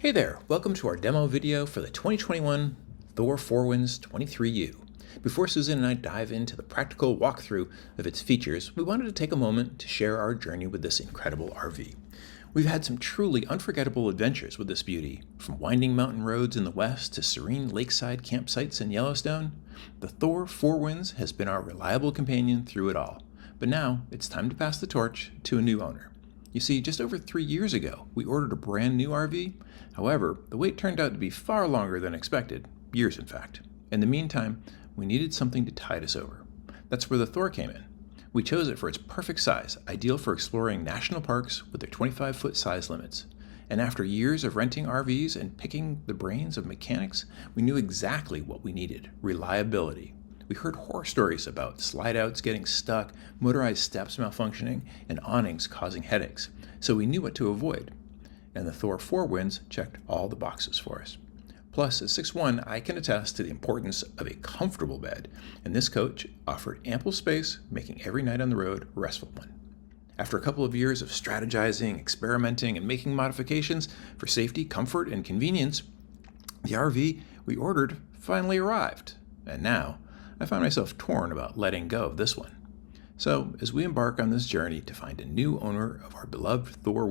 Hey there, welcome to our demo video for the 2021 Thor Four Winds 23U. Before Susan and I dive into the practical walkthrough of its features, we wanted to take a moment to share our journey with this incredible RV. We've had some truly unforgettable adventures with this beauty, from winding mountain roads in the west to serene lakeside campsites in Yellowstone. The Thor Four Winds has been our reliable companion through it all, but now it's time to pass the torch to a new owner. You see, just over 3 years ago, we ordered a brand new RV. However, the wait turned out to be far longer than expected, years in fact. In the meantime, we needed something to tide us over. That's where the Thor came in. We chose it for its perfect size, ideal for exploring national parks with their 25-foot size limits. And after years of renting RVs and picking the brains of mechanics, we knew exactly what we needed: reliability. We heard horror stories about slide-outs getting stuck, motorized steps malfunctioning, and awnings causing headaches, so we knew what to avoid. And the Thor Four Winds checked all the boxes for us. Plus, at 6'1", I can attest to the importance of a comfortable bed, and this coach offered ample space, making every night on the road a restful one. After a couple of years of strategizing, experimenting, and making modifications for safety, comfort, and convenience, the RV we ordered finally arrived. And now, I find myself torn about letting go of this one. So, as we embark on this journey to find a new owner of our beloved Thor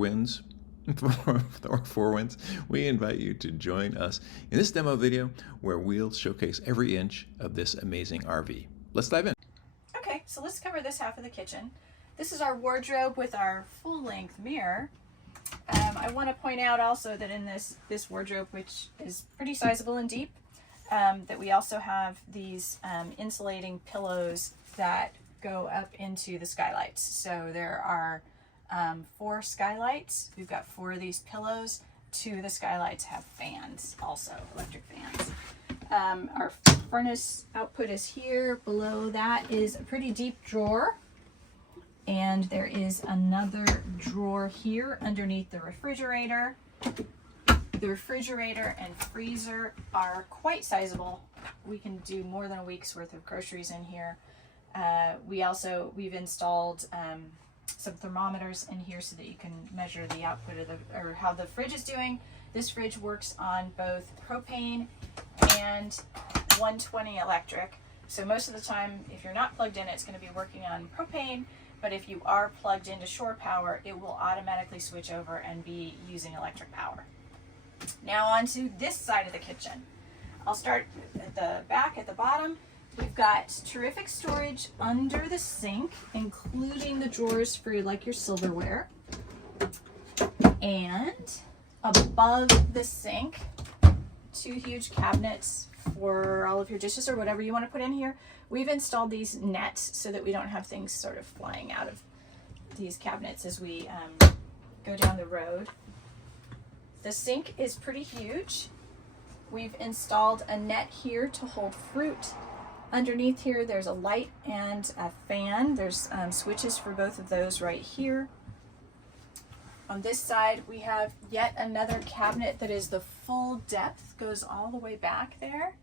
Four Winds, we invite you to join us in this demo video where we'll showcase every inch of this amazing RV. Let's dive in. Okay, so let's cover this half of the kitchen. This is our wardrobe with our full-length mirror. I want to point out also that in this wardrobe, which is pretty sizable and deep, that we also have these insulating pillows that go up into the skylights. So there are 4 skylights. We've got 4 of these pillows. 2 of the skylights have fans, also electric fans. Our furnace output is here. Below that is a pretty deep drawer. And there is another drawer here underneath the refrigerator. The refrigerator and freezer are quite sizable. We can do more than a week's worth of groceries in here. We've installed some thermometers in here so that you can measure the output of or how the fridge is doing. This fridge works on both propane and 120 electric. So most of the time, if you're not plugged in, it's going to be working on propane. But if you are plugged into shore power, it will automatically switch over and be using electric power. Now on to this side of the kitchen. I'll start at the back, at the bottom. We've got terrific storage under the sink, including the drawers for like your silverware. And above the sink, 2 huge cabinets for all of your dishes or whatever you want to put in here. We've installed these nets so that we don't have things sort of flying out of these cabinets as we go down the road. The sink is pretty huge. We've installed a net here to hold fruit. Underneath here, there's a light and a fan. There's switches for both of those right here. On this side, we have yet another cabinet that is the full depth, goes all the way back there.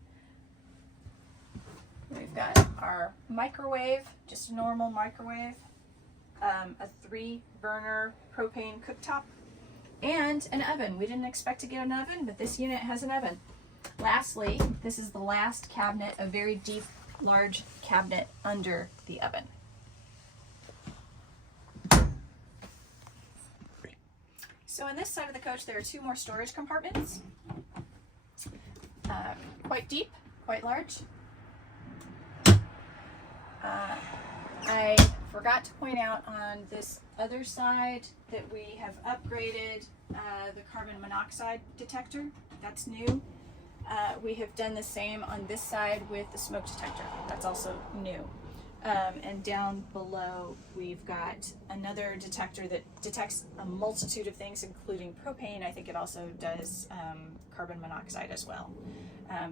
We've got our microwave, just a normal microwave, a 3-burner propane cooktop, and an oven. We didn't expect to get an oven, but this unit has an oven. Lastly, this is the last cabinet, a very deep, large cabinet under the oven. So on this side of the coach, there are 2 more storage compartments. Quite deep, quite large. I forgot to point out on this other side that we have upgraded the carbon monoxide detector. That's new. We have done the same on this side with the smoke detector. That's also new. And down below, we've got another detector that detects a multitude of things, including propane. I think it also does carbon monoxide as well.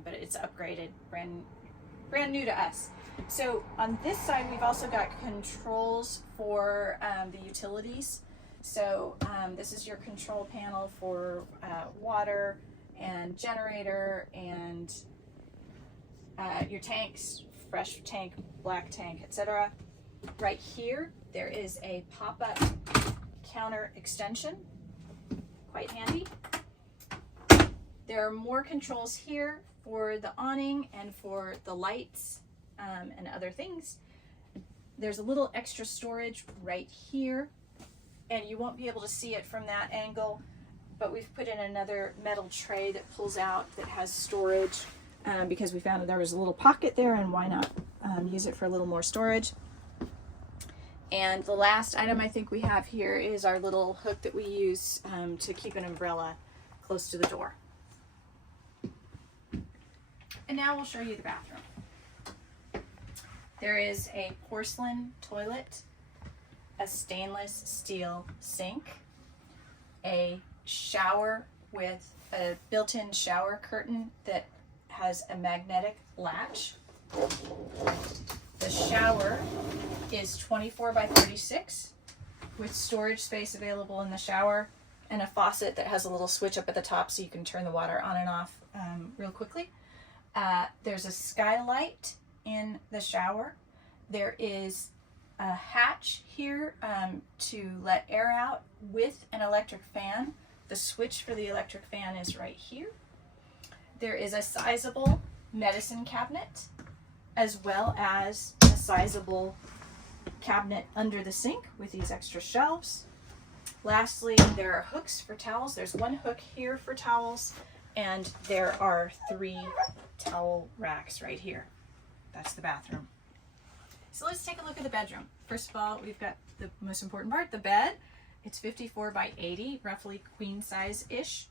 But it's upgraded, brand new to us. So on this side, we've also got controls for the utilities. So this is your control panel for water and generator and your tanks, fresh tank, black tank, etc. Right here, there is a pop-up counter extension, quite handy. There are more controls here for the awning and for the lights and other things. There's a little extra storage right here, and you won't be able to see it from that angle, but we've put in another metal tray that pulls out that has storage because we found that there was a little pocket there, and why not use it for a little more storage. And the last item I think we have here is our little hook that we use to keep an umbrella close to the door. And now we'll show you the bathroom. There is a porcelain toilet, a stainless steel sink, a shower with a built-in shower curtain that has a magnetic latch. The shower is 24 by 36 with storage space available in the shower and a faucet that has a little switch up at the top so you can turn the water on and off real quickly. There's a skylight in the shower. There is a hatch here to let air out with an electric fan. The switch for the electric fan is right here. There is a sizable medicine cabinet as well as a sizable cabinet under the sink with these extra shelves. Lastly, there are hooks for towels. There's one hook here for towels, and there are 3 towel racks right here. That's the bathroom. So let's take a look at the bedroom. First of all, we've got the most important part, the bed. It's 54 by 80, roughly queen size-ish.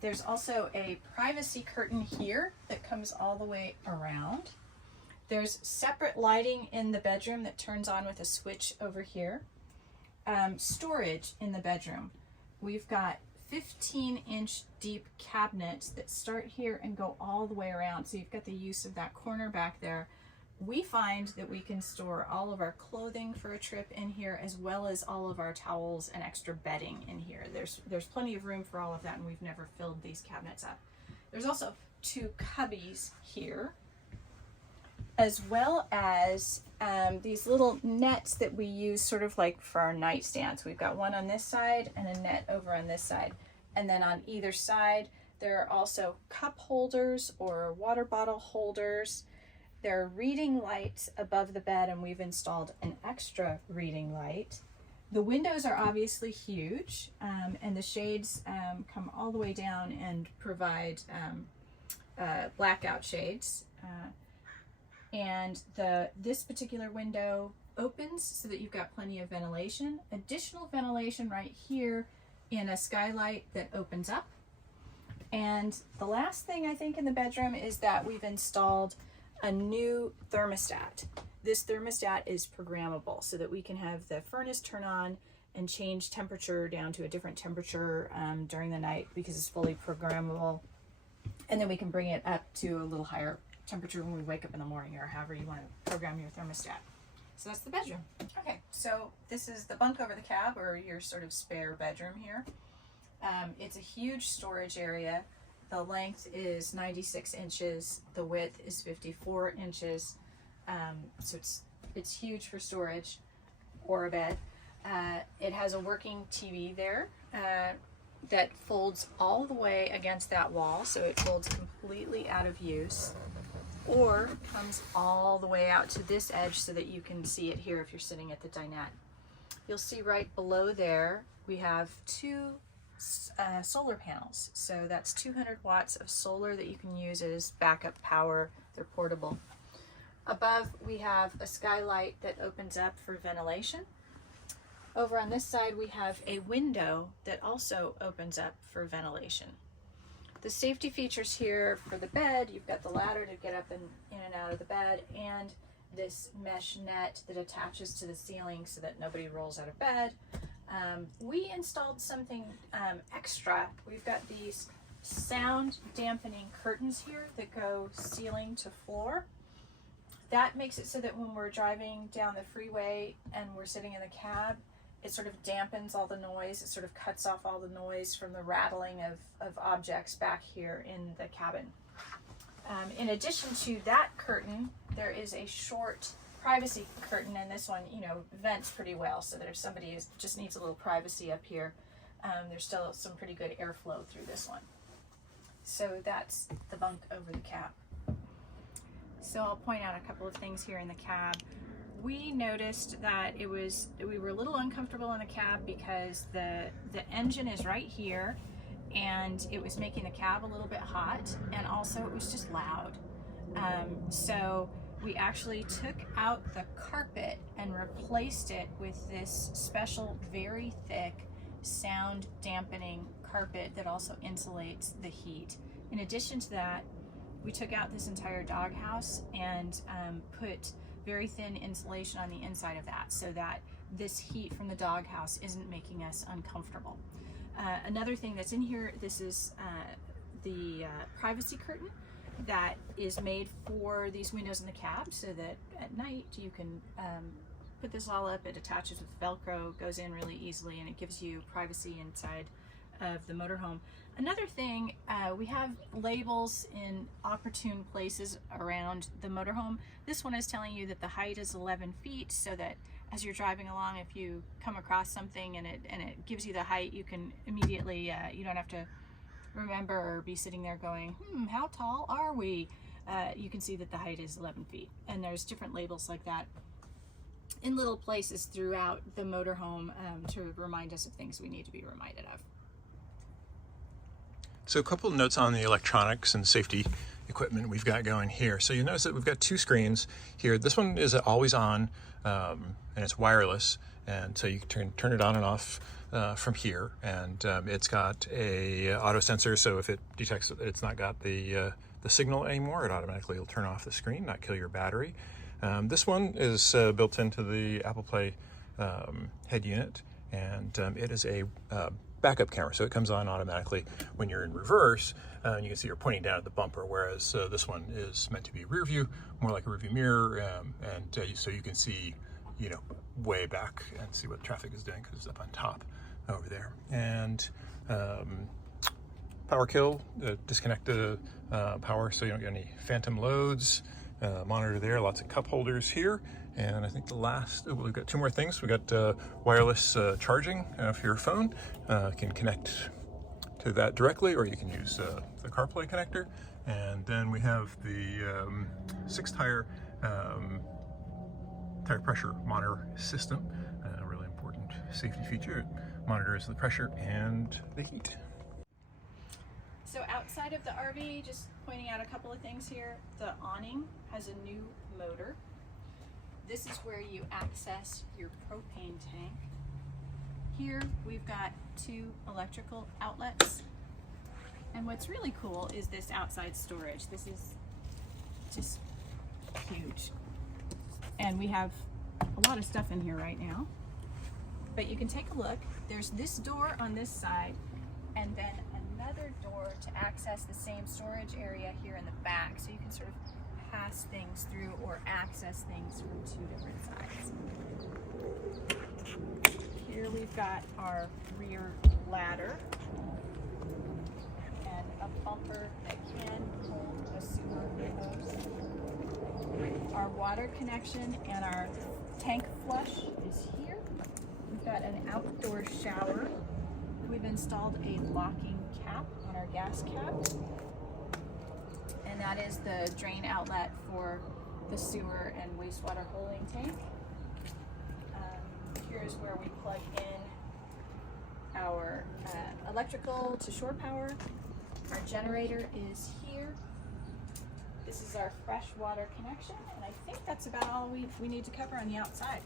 There's also a privacy curtain here that comes all the way around. There's separate lighting in the bedroom that turns on with a switch over here. Storage in the bedroom. We've got 15-inch deep cabinets that start here and go all the way around. So you've got the use of that corner back there. We find that we can store all of our clothing for a trip in here, as well as all of our towels and extra bedding in here. There's plenty of room for all of that, and we've never filled these cabinets up. There's also 2 cubbies here, as well as these little nets that we use sort of like for our nightstands. We've got one on this side and a net over on this side. And then on either side, there are also cup holders or water bottle holders. There are reading lights above the bed, and we've installed an extra reading light. The windows are obviously huge, and the shades come all the way down and provide blackout shades. And this particular window opens so that you've got plenty of ventilation. Additional ventilation right here in a skylight that opens up. And the last thing I think in the bedroom is that we've installed a new thermostat. This thermostat is programmable so that we can have the furnace turn on and change temperature down to a different temperature during the night because it's fully programmable. And then we can bring it up to a little higher temperature when we wake up in the morning, or however you want to program your thermostat. So that's the bedroom. Okay, so this is the bunk over the cab, or your sort of spare bedroom here. It's a huge storage area. The length is 96 inches. The width is 54 inches. So it's huge for storage or a bed. It has a working TV there that folds all the way against that wall, so it folds completely out of use, or comes all the way out to this edge so that you can see it here if you're sitting at the dinette. You'll see right below there we have 2 solar panels. So that's 200 watts of solar that you can use as backup power. They're portable. Above we have a skylight that opens up for ventilation. Over on this side we have a window that also opens up for ventilation. The safety features here for the bed, you've got the ladder to get up and in and out of the bed, and this mesh net that attaches to the ceiling so that nobody rolls out of bed. We installed something extra. We've got these sound dampening curtains here that go ceiling to floor. That makes it so that when we're driving down the freeway and we're sitting in the cab, it sort of dampens all the noise. It sort of cuts off all the noise from the rattling of objects back here in the cabin. In addition to that curtain, there is a short privacy curtain, and this one, vents pretty well, so that if somebody just needs a little privacy up here, there's still some pretty good airflow through this one. So that's the bunk over the cab. So I'll point out a couple of things here in the cab. We noticed that we were a little uncomfortable in the cab because the engine is right here, and it was making the cab a little bit hot, and also it was just loud. So we actually took out the carpet and replaced it with this special, very thick, sound dampening carpet that also insulates the heat. In addition to that, we took out this entire doghouse and put very thin insulation on the inside of that so that this heat from the doghouse isn't making us uncomfortable. Another thing that's in here, this is the privacy curtain that is made for these windows in the cab so that at night you can put this all up. It attaches with Velcro, goes in really easily, and it gives you privacy inside of the motorhome. Another thing, we have labels in opportune places around the motorhome. This one is telling you that the height is 11 feet so that as you're driving along, if you come across something and it gives you the height, you can immediately, you don't have to remember or be sitting there going, how tall are we? You can see that the height is 11 feet. And there's different labels like that in little places throughout the motorhome to remind us of things we need to be reminded of. So a couple of notes on the electronics and safety equipment we've got going here. So you notice that we've got two screens here. This one is always on, and it's wireless, and so you can turn it on and off from here. And it's got a auto sensor, so if it detects that it's not got the signal anymore, it automatically will turn off the screen, not kill your battery. This one is built into the Apple Play head unit, and it is a backup camera, so it comes on automatically when you're in reverse. And you can see you're pointing down at the bumper, whereas this one is meant to be rear view, more like a rear view mirror, so you can see, you know, way back and see what traffic is doing because it's up on top over there. And power kill, disconnect the power so you don't get any phantom loads. Monitor there, lots of cup holders here. And I think the last, we've got two more things. We've got wireless charging for your phone. Can connect to that directly, or you can use the CarPlay connector. And then we have the 6-tire tire pressure monitor system. A really important safety feature. It monitors the pressure and the heat. So outside of the RV, just pointing out a couple of things here. The awning has a new motor. This is where you access your propane tank. Here we've got 2 electrical outlets. And what's really cool is this outside storage. This is just huge. And we have a lot of stuff in here right now. But you can take a look. There's this door on this side, and then another door to access the same storage area here in the back. So you can sort of pass things through or access things from 2 different sides. Here we've got our rear ladder and a bumper that can hold a sewer hose. Our water connection and our tank flush is here. We've got an outdoor shower. We've installed a locking cap on our gas cap. And that is the drain outlet for the sewer and wastewater holding tank. Here's where we plug in our electrical to shore power. Our generator is here. This is our fresh water connection, and I think that's about all we need to cover on the outside.